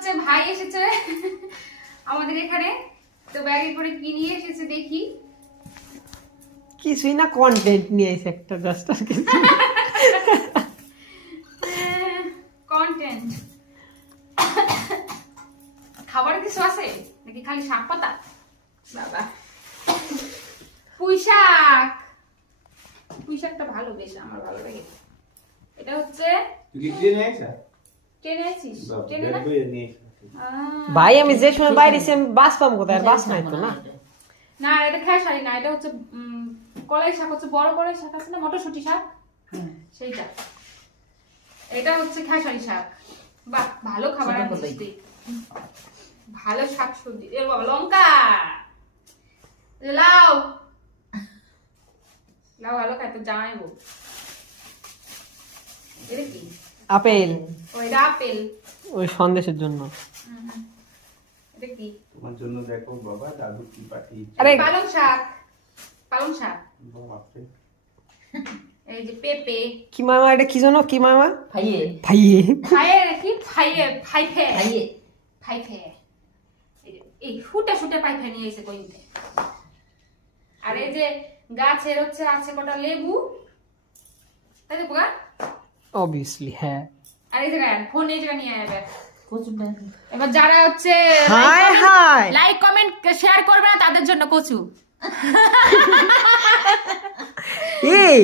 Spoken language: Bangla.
হচ্ছে ভাই এসেছে। আমাদের এখানে। তো ব্যাগে করে কি নিয়ে এসেছে দেখি। কিছুই না কন্টেন্ট নিয়ে এসে একটা জাস্ট আর কিছু। কন্টেন্ট খাবার কিছু আছে? নাকি খালি শাক পাতা? বাবা। পুঁই শাক পুঁই শাকটা ভালো বেশ আমার ভালো লাগে এটা হচ্ছে তুই কি ট্রেনে আইছা ট্রেনে আছিস? ট্রেনে না? ভাই আমি যে সময় বাইরে আমি বাস পাম কোথায়? বাস নাই তো না? না এটা খেসারি না এটা হচ্ছে কলাই শাক হচ্ছে বড় কলাই শাক আছে না মটরশুটি শাক? সেইটা। এটা হচ্ছে খেসারি শাক। বাহ ভালো খাবার আনছিস ভালো শাক সবজি। এ বাবা লঙ্কা! লাউ! লাউ ভালো খাই তো জামাইবো এটা কি? আপেল। ওইটা আপেল। ওই সন্দেশের জন্য। হুম, হুম। এটা কি? তোমার জন্য দেখো বাবা দাদু কি পাঠিয়েছে? আরে পালং শাক। পালং শাক। বাপরে। এই যে পেঁপে। কি মামা এটা? কি জানো কি মামা? খাইয়ে ভাইয়ে ফায়ে কি? ফাইয়ে ফাইফে। এই ফুটে ফুটে পাইফে নিয়ে এসে কইতে আর এই যে গাছের হচ্ছে আছে কটা লেবু। তাই পোকা অবভিয়াসলি হ্যাঁ। আরে এই জায়গায় ফোন এই জায়গায় নিয়ে কচু এবার। যারা হচ্ছে hi hi like comment share করবে না তাদের জন্য কচু। এই!